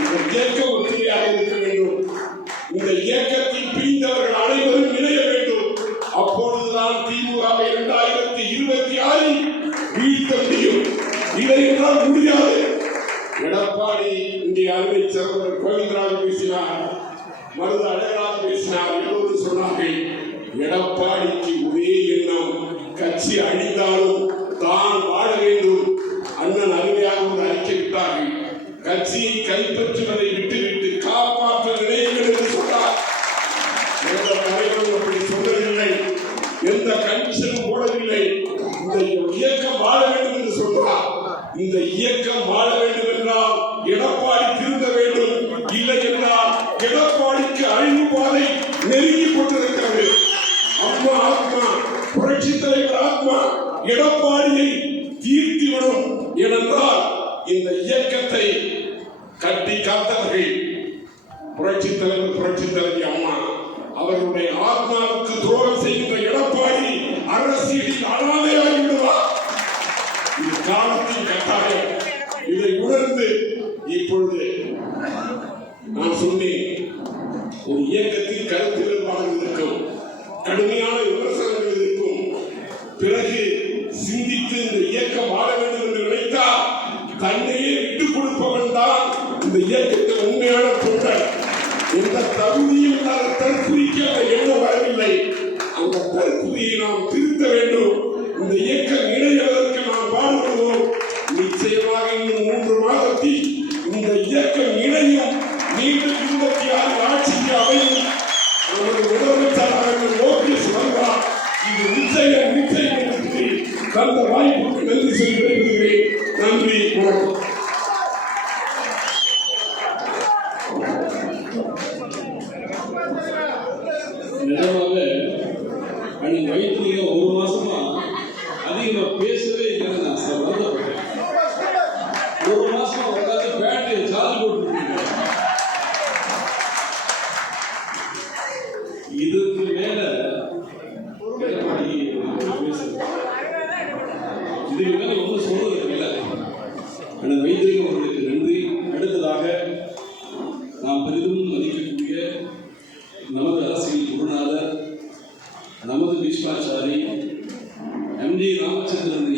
இந்த இயக்கம் ஒற்றுமையாக இருக்க வேண்டும். இந்த இயக்கத்தில் பிரிந்தவர்கள் அனைவரும் இணைய வேண்டும். அப்பொழுதுதான் திமுகவை 2026 வீழ்த்த முடியும். இதையெல்லாம் முடியாது. எடப்பாடி இங்கே அருமை சகோதரர் கோவிந்தராஜ் பேசினார், மருது அழகராஜ் பேசினார், எல்லோரும் சொன்னார்கள் எடப்பாடிக்கு ஒரே எண்ணம், கட்சி அழிந்தாலும் தான் வாழ வேண்டும். அண்ணன் அருமையாக ஒரு அறிக்கை விட்டார்கள், கட்சியை கைப்பற்றுவதை விட்டுவிட்டு காப்பாற்ற நினைவுகள் என்று சொன்னார். எந்த தலைவரும் அப்படி சொல்லவில்லை, எந்த கமிஷனும் போடவில்லை. இந்த இயக்கம் வாழ வேண்டும் என்று சொன்னார். இந்த இயக்கம் வாழ வேண்டும் என்றால் எடப்பாடி திருந்த வேண்டும். இல்லை என்றால் எடப்பாடிக்கு அழிவு பாதை நெருங்கி கொண்டிருக்கிறது. அம்மா ஆத்மா, புரட்சி தலைவர் ஆத்மா எடப்பாடியை தீர்த்திவிடும். ஏனென்றால் இந்த இயக்கத்தை கட்டி காத்தவர்கள் புரட்சி தலைவர், புரட்சி தலைவி அம்மா. அவர்களுடைய ஆத்மாவுக்கு துரோகம் செய்கின்ற எடப்பாடி அரசியலில் அனாதையாகி விடுவார். இது காலத்தின் கட்டாயம். இதை உணர்ந்து இப்பொழுது நான் சொன்னேன், ஒரு இயக்கத்தில் கருத்து வேறுபாடுகள் இருக்கும், கடுமையான விமர்சனங்கள் இருக்கும். பிறகு சிந்தித்து இந்த இயக்கம் வாழ வேண்டும் என்று நினைத்தால் தன்னையே விட்டுக் கொடுப்பவன் தான் இந்த இயக்கத்தின் உண்மையான தொண்டர். எந்த தகுதியும் இல்லாத தற்குறிக்கு அந்த எண்ணம் வரவில்லை. அந்த தற்குறியை நாம் திருத்த வேண்டும். இந்த இயக்கம் இணைவதற்கு நாம் பாடுபடுவோம். நிச்சயமாக இன்னும் 3 மாதத்தில் இந்த இயக்கம் இணையும். மீண்டும் 26 ஆட்சிக்கு அமையும். நமது முதலமைச்சராக ஓபிஎஸ் வந்தார். இது நிச்சயம் நிச்சயம் என்று தந்த வாய்ப்புக்கு நன்றி சொல்லி விடைபெறுகிறேன். நன்றி, வணக்கம். நிஜமாக அன்னைக்கு வயிற்றுல 1 மாசமா அதிகமா பேசவே இல்லைன்னு நான் வருத்தப்பட்டேன். 1 மாசமா உட்காந்து பேட்டையை சாதி போட்டுருக்கீங்க. இதுக்கு மேல எடப்பாடி பேசுறது, இதுக்கு மேல ஒன்றும் சொல்றது இல்லை. அண்ணன் வைத்திரிகம் அவர்களுக்கு நன்றி. அடுத்ததாக நாம் பெரிதும் மதிக்கக்கூடிய நமது அரசியல் குருநாதர், நமது பீஷ்மாச்சாரி எம்ஜி ராமச்சந்திரன்